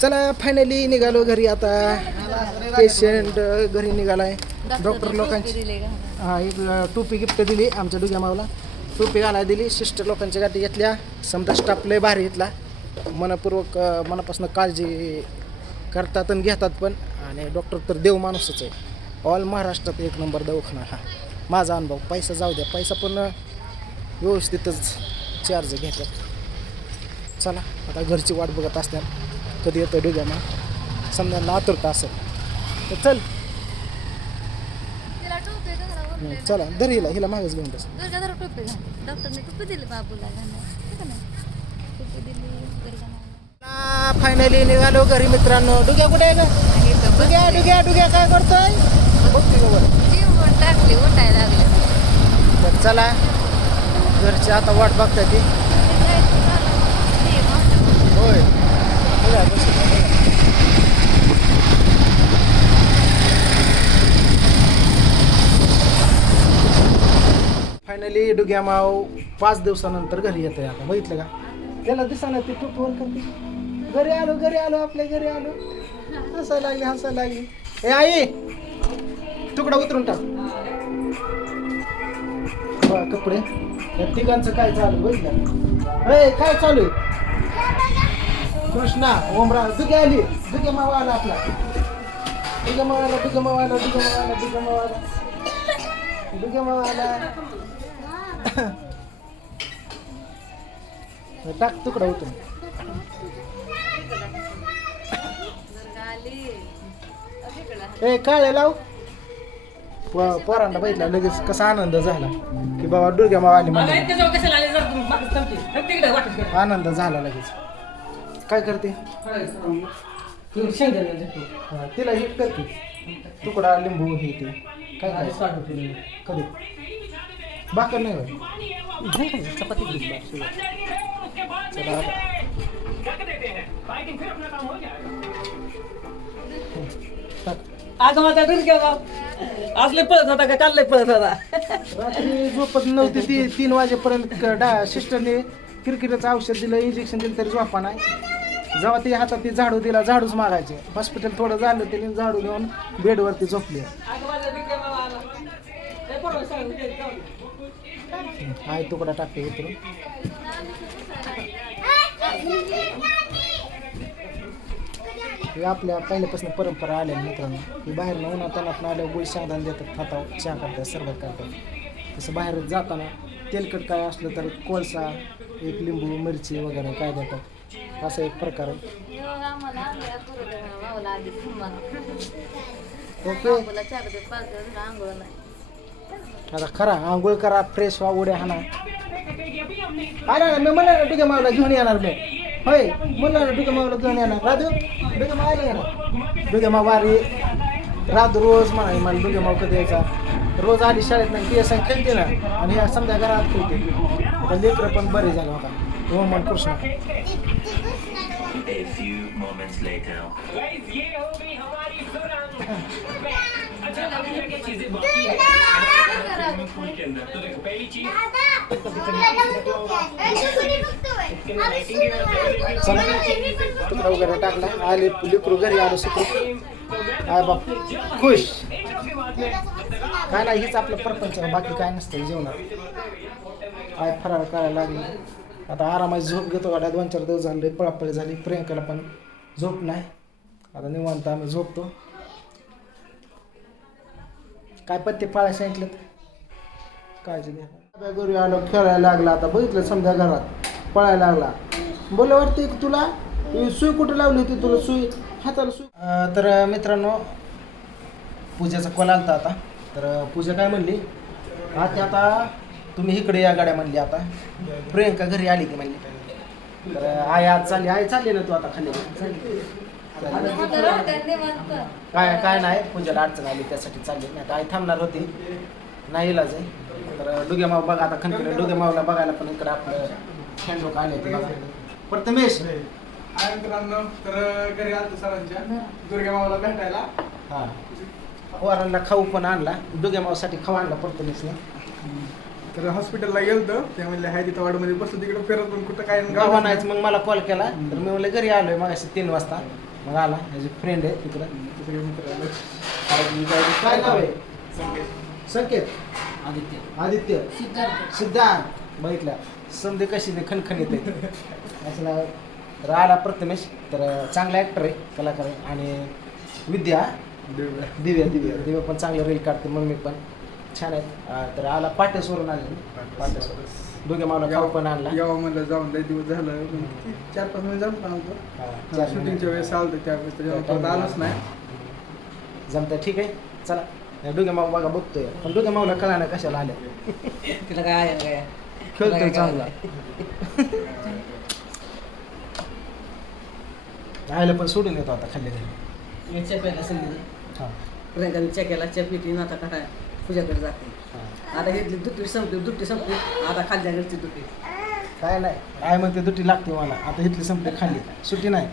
चला फायनली निघालो घरी आता. पेशंट घरी निघालाय. डॉक्टर लोकांची हा एक टोपी गिफ्ट दिली आमच्या दुग्या मावला. टोपी घालायला दिली सिस्टर लोकांच्या गाठी घेतल्या. समजा स्टाफ लय भारी घेतला मनपूर्वक मनापासून काळजी करतात आणि घेतात पण. आणि डॉक्टर तर देव माणूसच आहे. ऑल महाराष्ट्रात एक नंबर दवाखाना हा. माझा अनुभव पैसा जाऊ द्या. पैसा पण व्यवस्थितच चार्ज घेतात. चला आता घरची वाट बघत असतात कधी येतं डुग्या मा समजा आतुरता असेल. तर चल. चला दर हिला हिला मागच घेऊन बस. फायनली निघालो घरी मित्रांनो. डुग्या कुठे आहे का डुग्या डुग्या डुग्या काय करतोय? बघते का बरं जीवन टाकली उठायला लागले. तर चला घरची आता वाट बघताय ती होय बघा, बसून बघा. फायनली डुग्या माव पाच दिवसानंतर घरी येतोय आता. बघितलं का? त्याला दिसाना ती टूप वर करते. घरी आलो घरी आलो आपल्या घरी आलो. हसायला लागली हसायला लागली. ए आई! तुकडा उतरून टाक. कपडे. तिघांचं काय चालू बघितलं? ए काय चालू आहे? कृष्णा ओमरा दुगे आली दुगे मावा आला आपला. दुगे मावा आला दुगे मावा आला दुगे मावा आला दुगे मावा आला. दुगे मावा आला. टाक तुकडा उतरून. ए काळे लाव. प- पोरांना बघितला लगेच कसा आनंद झाला. की बाबा दुर्गा मावा आली म्हणजे आनंद झाला लगेच. काय करते? हा, तिला हिट करते तुकडा लिंबू हे ते. काय काय कधी? भाकर नाही होय. चला आता. टाक. माझा डुरक्या बाप असले पळत होता का? काल पळत होता. रात्री झोपत नव्हती ती. तीन वाजेपर्यंत क- डा सिस्टरने क्रिकेटचं औषध दिलं इंजेक्शन दिलं तरी झोपा नाही. जेव्हा ती हातात ती झाडू दिला झाडूच मागायचे. हॉस्पिटल थोडं झालं त्याने झाडू घेऊन बेडवरती झोपली. आहे तुकडा टाकते उतरून हे आपल्या पहिल्यापासून परंपरा आल्या मित्रांनो. की बाहेर उन्हात तानात आल्यावर गुळ शेंगदाणे देतात खाताव चहा करतात सरबत करतात. तसं बाहेर जाताना तेलकट काय असलं तर कोळसा एक लिंबू मिरची वगैरे काय देतात. असा एक प्रकार आहे. ओके. आता खरा आंघोळ करा फ्रेश व्हा उड्या हाना. अरे ना मी म्हणलं डुगे मावला घेऊन येणार मी. होय म्हणणार ना डुग्या मावला घेऊन येणार. राजू डुग्या मावायला येणार. डुगे माव वारी. राजू रोज म्हणा मला डुग्या माव कधी यायचा? रोज आली शाळेत नाही ती असं खेळते ना. आणि ह्या समजा घरात खेळते. लेकरं पण बरे झालं होता Roman Krishna. A few moments later. चला तुकडा वगैरे टाकला। आले लेकरू घरी आलो सुखरू आय बाप। खुश। काय नाही हीच आपलं परपंच आहे, बाकी काय नसतं जेवणात काय फराळ करायला लागली? आता आरामात झोप घेतो गाड्या दोन चार दिवस झाले पळापळी झाली प्रियंकाला पण झोप नाही. आता निवांत आम्ही झोपतो. काय पत्ते पाळायला सांगितलं काळजी घ्या. घरी आलो खेळायला लागला आता. बघितलं समजा घरात पळायला लागला. बोल वाटते की तुला? सुई कुठं लावली होती तुला? सुई हाताला सुई. तर मित्रांनो पूजेचा कॉल आलता आता. तर पूजा काय म्हणली? आता आता तुम्ही इकडे या गाड्या म्हणली आता. प्रियंका घरी आली ती म्हणली. तर आई आज चालली आई चालली ना तू आता खाली? चालली. काय काय नाही पूजेला अडचण आली त्यासाठी चालली. नाही तर आई थांबणार होती. नाही इलाज आहे. तर डुगे माव बघा आता खनकडे डुगे मावला बघायला पण इकडे आपलं लोक आले ते बघा. प्रथमेश आहे मित्रांनो तर घरी आलतो सरांच्या. दुर्गा मामाला भेटायला. हा. पोरांना खाऊ पण आणला. डुगे मावसाठी खाऊ आणला प्रथमेशने तर हॉस्पिटलला गेलतो. ते म्हणले हाय तिथं वाडमध्ये बसलो तिकडे फिरत पण कुठं काय गावा नाहीच मग मला कॉल. केला तर मी म्हणलं घरी आलोय मग तीन वाजता. मग आला याची फ्रेंड आहे तिकडं. मित्र आले. काय नाव आहे? संकेत. आदित्य. आदित्य. सिद्धार्थ. बघितलं. समजे कशी ते खणखणीत आहे असं. तर आला प्रथमेश. तर चांगला ॲक्टर आहे कलाकार आहे. आणि विद्या. देवळा. दिव्या दिव्या. दिव्या पण चांगलं रील काढते मम्मी पण. छान आहे अं, तर आला पाट्यासवरून आले पाट्यासवर दोघे मला खाऊ पण आणला. यावं म्हणलं जाऊन लय दिवस झालं. चार पाच महिने जाऊन आहोत चार शूटिंगच्या. वेळेस आलतो त्यावेळेस आलोच नाही. जमतंय. ठीक आहे. चला. डोगे माऊ बघा बघतोय. पण डोगे माऊला कळा ना कशाला आल्या. तिला काय काय खेळतोय चांगला. आयला पण सोडून येतो आता खाल्ले घरी. मी चेप्याला संधी. हा. प्रियंकाने चेक्याला चेप येते आता काय पूजाकडे जाते. हा. आता घेतली दुट्टी संपली दुट्टी संपली आता खाल्ल्या घरची दुट्टी काय नाही. काय म्हणते दुटी लागते मला. आता इथली संपली खाल्ली. सुट्टी नाही.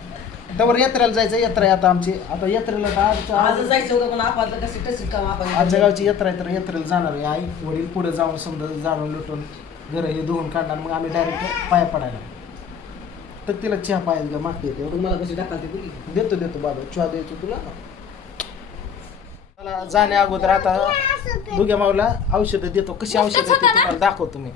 त्यावर यात्रेला जायचं यात्रा आहे आता आमची. आता यात्रेला तर आजच्या- आज जायचं होतं पण आपण कशी कशी काम आपण आजच्या गावची यात्रा आहे तर यात्रेला जाणार आहे आई. वडील पुढे जाऊन समजा जाणून लुटून घर हे धुवून काढणार. मग आम्ही डायरेक्ट पाया पडायला. तर तिला चहा पाया मागते. येते एवढं तुम्हाला कशी तुझी देतो देतो बाबा. चहा द्यायचो तुला. मला जाण्या अगोदर आता दुग्या माऊला औषधं देतो. कशी औषधं देतो तुम्हाला दाखवतो मी.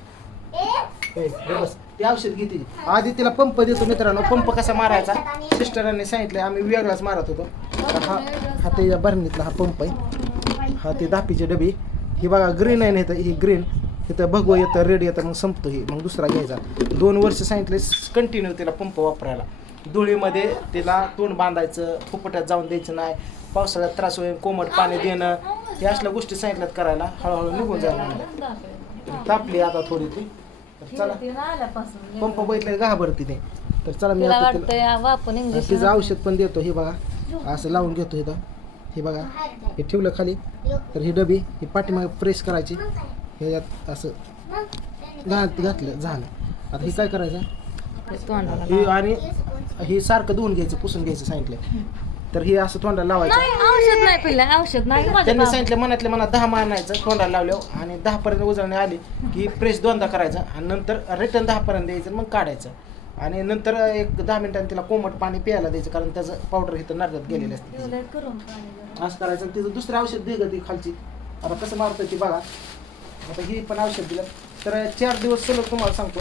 होय, हे बस. ती औषध घेते. आधी तिला पंप देतो मित्रांनो. पंप कसा मारायचा? सिस्टरांनी सांगितलं आम्ही वेगळाच मारत होतो. तर हा हा ते या भरणीतला हा पंप आहे. हा ते दापीची डबी. ही बघा ग्रीन आहे ना इथं? ही ग्रीन इथं भगवं येतं रेड येतं मग संपतो ही. मग दुसरा घ्यायचा. दोन वर्ष सांगितले कंटिन्यू तिला पंप वापरायला. धुळीमध्ये तिला तोंड बांधायचं फुफट्यात जाऊन द्यायचं नाही पावसाळ्यात त्रास होईल कोमट पाणी देणं हे असल्या गोष्टी सांगितल्यात करायला हळूहळू निघून जायला तापली आता थोडी ती. तर चला पंप बैठले घाबरती ते तर चला मी आता तिला- तिचं औषध पण देतो हे बघा. असं लावून घेतो इथं. हे बघा हे ठेवलं खाली. तर ही डबी ही पाठीमागे प्रेस करायची. हे यात असं घात घातलं झालं. आता हे काय करायचं? हे आणि हे सारखं धुवून घ्यायचं पुसून घ्यायचं सांगितलं. तर हे असं तोंडाला लावायचं. नाही औषध नाही पिल्ला औषध नाही माझ्या त्यांनी. सांगितलं मनातले मनात दहा मारण्याचं तोंडाला लावल्यावर आणि दहा पर्यंत उजळणे आली की प्रेस दोनदा करायचं आणि नंतर रिटर्न दहा पर्यंत द्यायचं मग काढायचं. आणि नंतर एक दहा मिनिटांनी तिला कोमट पाणी प्यायला द्यायचं कारण त्याचं पावडर इथं नरगत गेलेलं असतं. करून पाणी. असं करायचं आणि तिचं दुसरं औषध दे ग ती खालची. आता कसं मारतं ती बघा. आता ही पण औषध दिलं. तर चार दिवस सलग तुम्हाला सांगतो.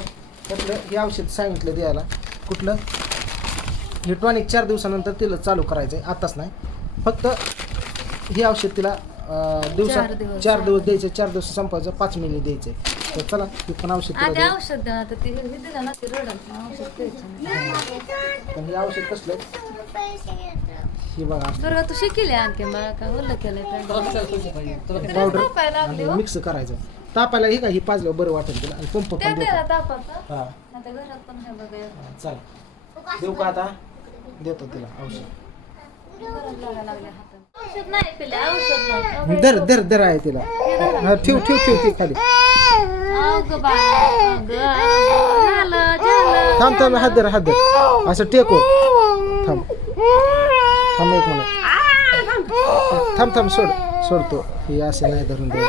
त्यातलं हे औषध सांगितलं द्यायला. कुठलं? हे टॉनिक चार दिवसानंतर तिला चालू करायचं आहे आताच नाही. फक्त हे औषध तिला दिवस. चार दिवस. द्यायचे चार दिवस संपायचं पाच महिने द्यायचे. तर चला हे पण औषध तिला आधी द्या. औषध द्या आता ती हे दिलं ना ती रडल औषध द्यायचं नाही. पण हे औषध कसलं? हे बघा. दुर्गा तू शिकले आणखी मला केलंय पावडर तापायला लागली आणि हो. मिक्स करायचं. तापायला हे का ही पाजलं बरं वाटेल तिला. आणि पंप त्या पण त्याला देतो. तापाचं हा. आता घरात पण हे बघा चला. देऊ का आता? देतो तिला औषध. औषध नाही पिले औषध नाही दर दर दर आहे तिला. हा ठेव ठेव ठेव ठेव खाली. अगं बाय अगं. झालं झालं. थांब थांब हात धर हात धर. असं टेको. थांब. थांब एक मिनिट. थांब थांब सोड सोडतो हे असे नाही धरून दे